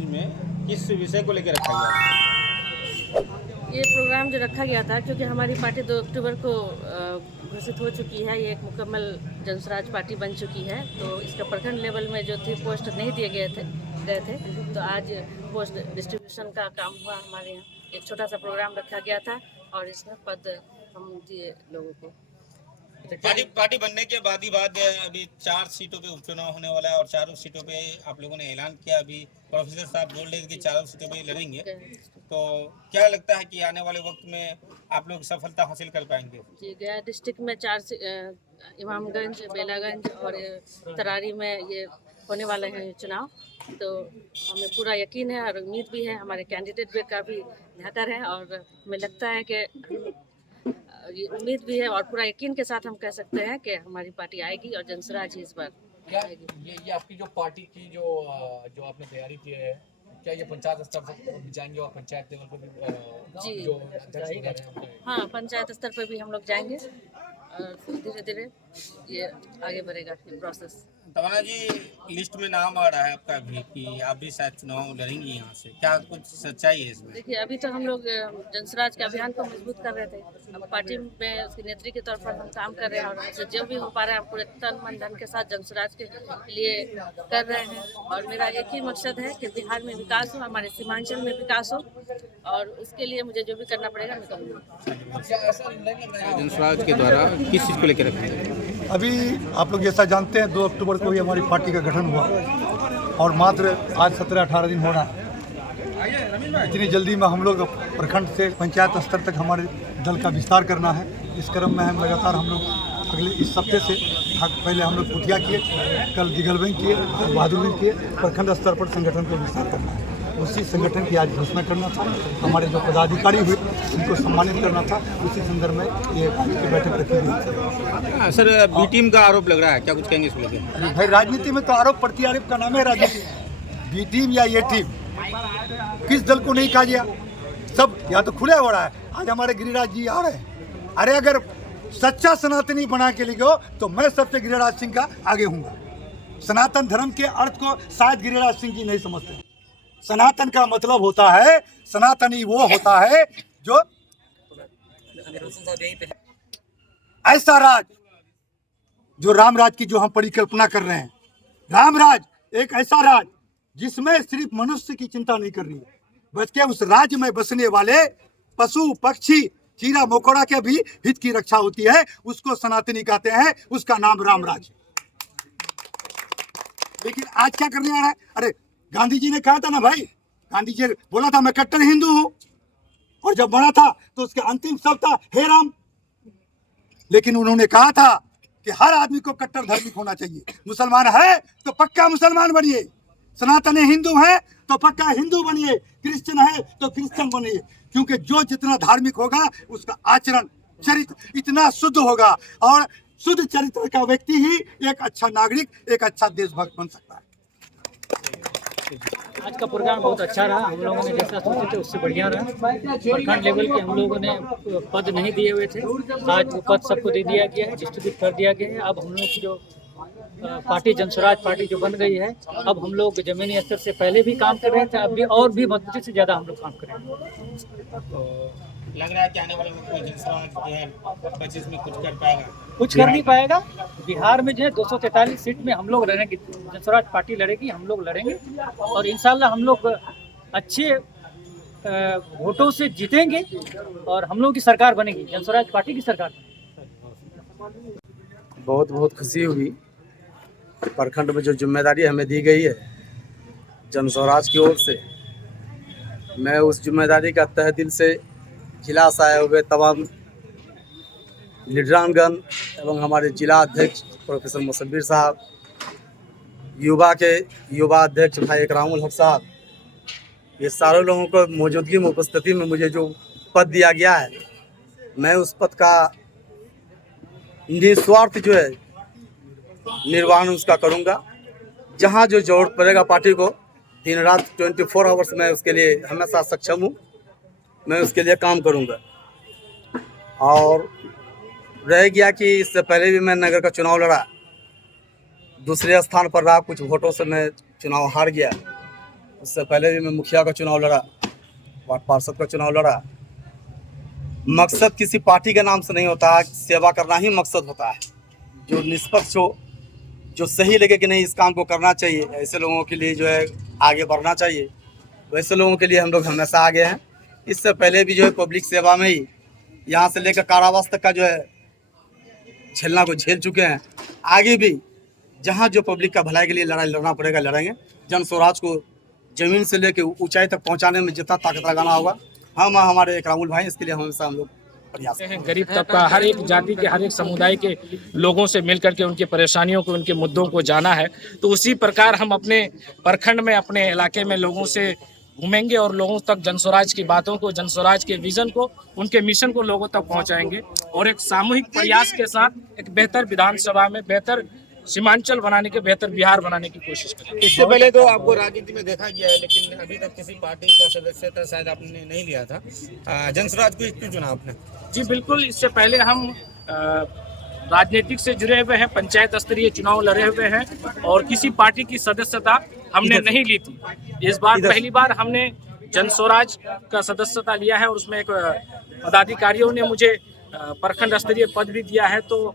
महाराजगंज में किस विषय को लेकर रखा गया? ये प्रोग्राम जो रखा गया था क्योंकि हमारी पार्टी 2 अक्टूबर को घोषित हो चुकी है, ये एक मुकम्मल जनस्वराज पार्टी बन चुकी है। तो इसका प्रखंड लेवल में जो थी पोस्ट नहीं दिए गए थे, तो आज पोस्ट डिस्ट्रीब्यूशन का काम हुआ हमारे यहाँ। एक छोटा सा प्रोग्राम रखा गया था और इसमें पद हम दिए लोगों को। पार्टी बनने के बाद ही अभी 4 सीटों पे उपचुनाव होने वाला है और चारों सीटों पे आप लोगों ने ऐलान किया। अभी प्रोफेसर साहब बोल रहे थे कि चारों सीटों पे लड़ेंगे, तो क्या लगता है कि आने वाले वक्त में आप लोग सफलता हासिल कर पाएंगे? जी, गया डिस्ट्रिक्ट में 4 इमामगंज, बेलागंज और तरारी में ये होने वाले हैं चुनाव। तो हमें पूरा यकीन है और उम्मीद भी है, हमारे कैंडिडेट भी काफ़ी बेहतर है और हमें लगता है कि ये उम्मीद भी है और पूरा यकीन के साथ हम कह सकते हैं कि हमारी पार्टी आएगी और जनस्वराज ही इस बार आएगी। ये आपकी जो पार्टी की जो आपने तैयारी की है, क्या ये पंचायत स्तर पर भी जाएंगे और पंचायत लेवल पर भी जी, जो अध्यक्ष वगैरह हैं हाँ, पंचायत स्तर पर भी हम लोग जाएंगे और धीरे धीरे ये आगे बढ़ेगा ये प्रोसेस। तमन्ना जी, लिस्ट में नाम आ रहा है आपका भी कि आप भी शायद चुनाव लड़ेंगी यहाँ से, क्या कुछ सच्चाई है इसमें? देखिए, अभी तो हम लोग जनस्वराज के अभियान को मजबूत कर रहे थे। अब पार्टी में उसकी नेत्री के तौर पर हम काम कर रहे हैं और हमसे जो भी हो पा रहा है हम पूरे तन मन धन के साथ जनस्वराज के लिए कर रहे हैं। और मेरा एक ही मकसद है कि बिहार में विकास हो, हमारे सीमांचल में विकास हो और उसके लिए मुझे जो भी करना पड़ेगा मैं करूँगा। जनस्वराज के द्वारा किस चीज़ को लेकर रखा है? अभी आप लोग जैसा जानते हैं 2 अक्टूबर को ही हमारी पार्टी का गठन हुआ और मात्र आज 17-18 दिन हो रहा है। इतनी जल्दी में हम लोग प्रखंड से पंचायत स्तर तक हमारे दल का विस्तार करना है। इस क्रम में हम लगातार हम लोग अगले इस हफ्ते से पहले हम लोग कुटिया किए, कल दिगलबंद किए, बहादुरगंज किए, प्रखंड स्तर पर संगठन को विस्तार करना है। उसी संगठन की आज घोषणा करना था। हमारे जो पदाधिकारी हुए उनको सम्मानित करना था, उसी संदर्भ में ये बैठक रखी गई थी। सर, बी टीम का आरोप लग रहा है, क्या कुछ कहेंगे इसको लेकर? भाई, राजनीति में तो आरोप प्रत्यारोप का नाम है राजनीति। बी टीम या ये टीम, किस दल को नहीं कहा गया, सब या तो खुले हो रहा है। आज हमारे गिरिराज जी आ रहे हैं। अरे अगर सच्चा सनातनी बना के लिखो तो मैं सबसे गिरिराज सिंह का आगे हूँगा। सनातन धर्म के अर्थ को शायद गिरिराज सिंह जी नहीं समझते। सनातन का मतलब होता है, सनातनी वो होता है जो ऐसा राज जो राम राज की जो हम परिकल्पना कर रहे हैं। राम राज एक ऐसा राज जिसमें सिर्फ मनुष्य की चिंता नहीं कर रही है, बल्कि उस राज्य में बसने वाले पशु पक्षी कीड़ा मकोड़ा के भी हित की रक्षा होती है। उसको सनातनी कहते हैं, उसका नाम राम राज। लेकिन आज क्या करने आ रहा है? अरे गांधी जी ने कहा था ना भाई, गांधी जी बोला था मैं कट्टर हिंदू हूं, और जब बना था तो उसका अंतिम शब्द था हे राम। लेकिन उन्होंने कहा था कि हर आदमी को कट्टर धार्मिक होना चाहिए। मुसलमान है तो पक्का मुसलमान बनिए, सनातनी हिंदू है तो पक्का हिंदू बनिए, क्रिश्चियन है तो क्रिश्चियन बनिए, क्योंकि जो जितना धार्मिक होगा उसका आचरण चरित्र इतना शुद्ध होगा और शुद्ध चरित्र का व्यक्ति ही एक अच्छा नागरिक, एक अच्छा देशभक्त बन सकता है। आज का प्रोग्राम बहुत अच्छा रहा। हम लोगों ने जैसा सोचे थे उससे बढ़िया रहा। प्रखंड लेवल के हम लोगों ने पद नहीं दिए हुए थे, आज वो पद सबको दे दिया गया है, डिस्ट्रीब्यूट कर दिया गया है। अब हम लोग की जो पार्टी जनस्वराज पार्टी जो बन गई है, अब हम लोग जमीनी स्तर से पहले भी काम कर रहे थे, अब भी और भी मजबूती से ज़्यादा हम लोग काम करेंगे। तो लग रहा है कि आने वाले वक्त में जनस्वराज 2025 में कुछ कर पाएगा? कुछ कर नहीं पाएगा। बिहार में जो है 243 सीट में हम लोग लड़ेंगे, जनस्वराज पार्टी लड़ेगी, हम लोग लड़ेंगे और इंशाल्लाह हम लोग अच्छे वोटों से जीतेंगे और हम लोग की सरकार बनेगी, जनस्वराज पार्टी की सरकार। बहुत बहुत खुशी हुई। प्रखंड में जो जिम्मेदारी हमें दी गई है जनस्वराज की ओर से, मैं उस जिम्मेदारी का तहे दिल से जिला से आए हुए तमाम लीडरानगण एवं हमारे जिला अध्यक्ष प्रोफेसर मुसब्बिर साहब, युवा अध्यक्ष भाई इकरामुल हक साहब, ये सारे लोगों को मौजूदगी में उपस्थिति में मुझे जो पद दिया गया है, मैं उस पद का निस्वार्थ जो है निर्वहन उसका करूंगा। जहां जो जरूरत पड़ेगा पार्टी को, दिन रात 24 आवर्स में उसके लिए हमेशा सक्षम हूँ, मैं उसके लिए काम करूंगा। और रह गया कि इससे पहले भी मैं नगर का चुनाव लड़ा, दूसरे स्थान पर रहा, कुछ वोटों से मैं चुनाव हार गया। उससे पहले भी मैं मुखिया का चुनाव लड़ा, वार्ड पार्षद का चुनाव लड़ा। मकसद किसी पार्टी के नाम से नहीं होता है, सेवा करना ही मकसद होता है। जो निष्पक्ष हो, जो सही लगे कि नहीं इस काम को करना चाहिए, ऐसे लोगों के लिए जो है आगे बढ़ना चाहिए, वैसे लोगों के लिए हम लोग हमेशा आगे हैं। इससे पहले भी जो है पब्लिक सेवा में ही यहाँ से लेकर कारावास तक का जो है झेलना को झेल चुके हैं। आगे भी जहाँ जो पब्लिक का भलाई के लिए लड़ाई लड़ना पड़ेगा लड़ेंगे। जन स्वराज को जमीन से लेकर ऊंचाई तक पहुँचाने में जितना ताकत लगाना होगा, हम हमारे एक राहुल भाई, इसके लिए हमेशा हम लोग प्रयास हैं। गरीब तबका हर एक जाति के, हर एक समुदाय के लोगों से मिलकर के उनके परेशानियों को, उनके मुद्दों को जाना है। तो उसी प्रकार हम अपने प्रखंड में, अपने इलाके में लोगों से घूमेंगे और लोगों तक जनस्वराज की बातों को, जनस्वराज के विजन को, उनके मिशन को लोगों तक पहुंचाएंगे और एक सामूहिक प्रयास के साथ एक बेहतर विधानसभा में, बेहतर सीमांचल बनाने के, बेहतर बिहार बनाने की कोशिश करेंगे। इससे पहले तो आपको राजनीति में देखा गया है, लेकिन अभी तक किसी पार्टी का सदस्यता शायद आपने नहीं लिया था। जनस्वराज को क्यों चुना आपने? जी बिल्कुल, इससे पहले हम राजनीतिक से जुड़े हुए हैं, पंचायत स्तरीय चुनाव लड़े हुए हैं और किसी पार्टी की सदस्यता हमने नहीं ली थी। इस बार पहली बार हमने जनस्वराज का सदस्यता लिया है और उसमें एक पदाधिकारियों ने मुझे प्रखंड स्तरीय पद भी दिया है। तो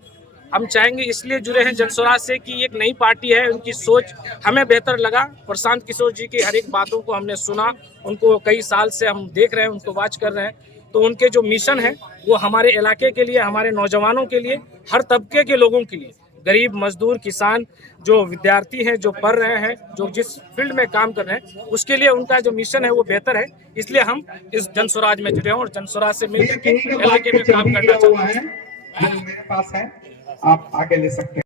हम चाहेंगे, इसलिए जुड़े हैं जनस्वराज से कि एक नई पार्टी है, उनकी सोच हमें बेहतर लगा। प्रशांत किशोर जी की हर एक बातों को हमने सुना, उनको कई साल से हम देख रहे हैं, उनको वॉच कर रहे हैं। तो उनके जो मिशन है वो हमारे इलाके के लिए, हमारे नौजवानों के लिए, हर तबके के लोगों के लिए, गरीब, मजदूर, किसान, जो विद्यार्थी हैं, जो पढ़ रहे हैं, जो जिस फील्ड में काम कर रहे हैं, उसके लिए उनका जो मिशन है वो बेहतर है। इसलिए हम इस जनस्वराज में जुड़े हैं और जनस्वराज से मिलकर के इलाके में काम करना चाहते हैं। मेरे पास है, आप आगे ले सकते हैं।